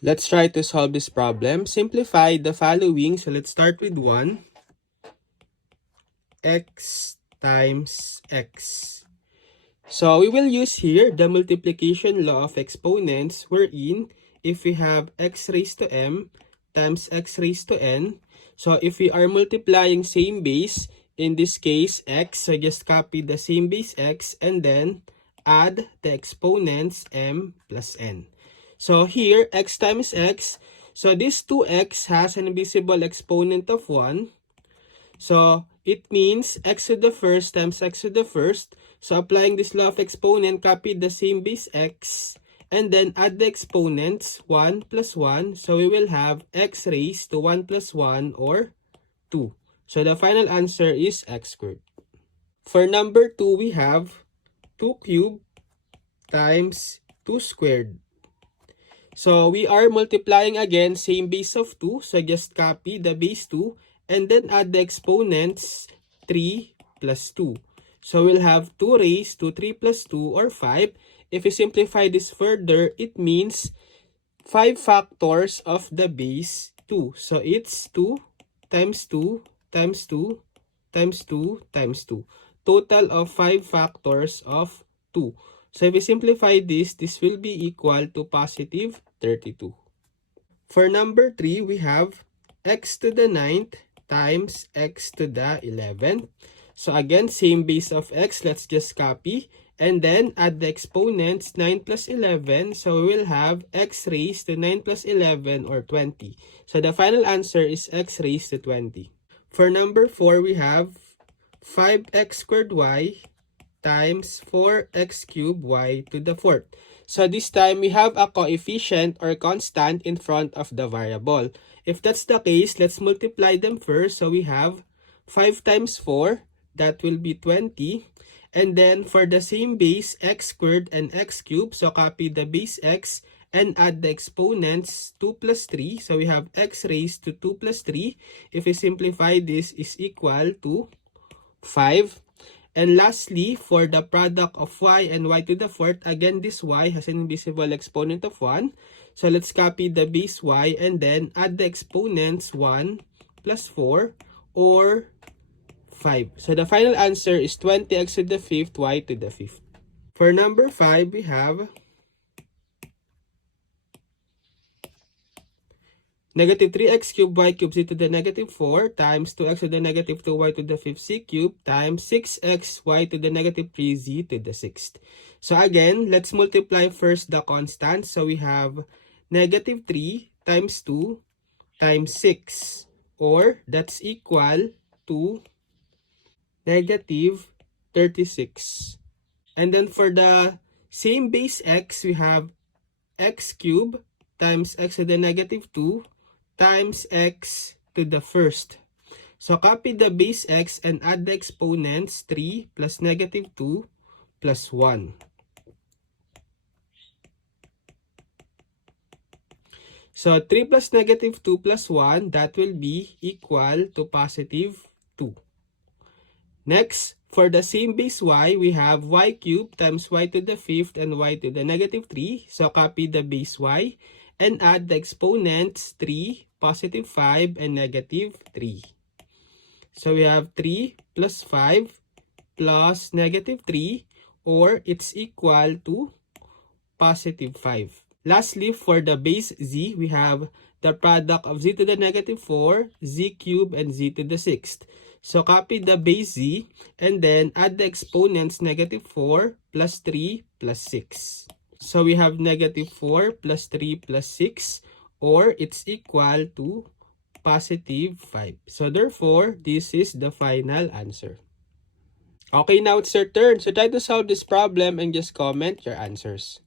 Let's try to solve this problem. Simplify the following. So let's start with 1. X times x. So we will use here the multiplication law of exponents, wherein if we have x raised to m times x raised to n, so if we are multiplying same base, in this case x, so just copy the same base x and then add the exponents m plus n. So here, x times x, so this 2x has an invisible exponent of 1. So it means x to the first times x to the first. So applying this law of exponent, copy the same base x and then add the exponents 1 plus 1. So we will have x raised to 1 plus 1 or 2. So the final answer is x squared. For number 2, we have 2 cubed times 2 squared. So we are multiplying again same base of 2. So just copy the base 2 and then add the exponents 3 plus 2. So we'll have 2 raised to 3 plus 2 or 5. If we simplify this further, it means 5 factors of the base 2. So it's 2 times 2 times 2 times 2 times 2. Total of 5 factors of 2. So if we simplify this will be equal to positive 32. For number 3, we have x to the 9th times x to the 11th. So again, same base of x, let's just copy. And then add the exponents 9 plus 11. So we will have x raised to 9 plus 11 or 20. So the final answer is x raised to 20. For number 4, we have 5x squared y times 4x cubed y to the 4th. So this time, we have a coefficient or constant in front of the variable. If that's the case, let's multiply them first. So we have 5 times 4, that will be 20. And then for the same base, x squared and x cubed, so copy the base x and add the exponents 2 plus 3. So we have x raised to 2 plus 3. If we simplify this, is equal to 5. And lastly, for the product of y and y to the 4th, again, this y has an invisible exponent of 1. So let's copy the base y and then add the exponents 1 plus 4 or 5. So the final answer is 20x to the 5th, y to the 5th. For number 5, we have negative 3x cubed y cubed z to the negative 4 times 2x to the negative 2y to the 5th c cubed times 6x y to the negative 3z to the 6th. So again, let's multiply first the constants. So we have negative 3 times 2 times 6, or that's equal to negative 36. And then for the same base x, we have x cubed times x to the negative 2 times x to the 1st. So copy the base x and add the exponents 3 plus negative 2 plus 1. So 3 plus negative 2 plus 1, that will be equal to positive 2. Next, for the same base y, we have y cubed times y to the 5th and y to the negative 3. So copy the base y and add the exponents 3, positive 5, and negative 3. So we have 3 plus 5 plus negative 3, or it's equal to positive 5. Lastly, for the base z, we have the product of z to the negative 4, z cubed, and z to the 6th. So copy the base z and then add the exponents negative 4 plus 3 plus 6. So we have negative 4 plus 3 plus 6, or it's equal to positive 5. So therefore, this is the final answer. Okay, now it's your turn. So try to solve this problem and just comment your answers.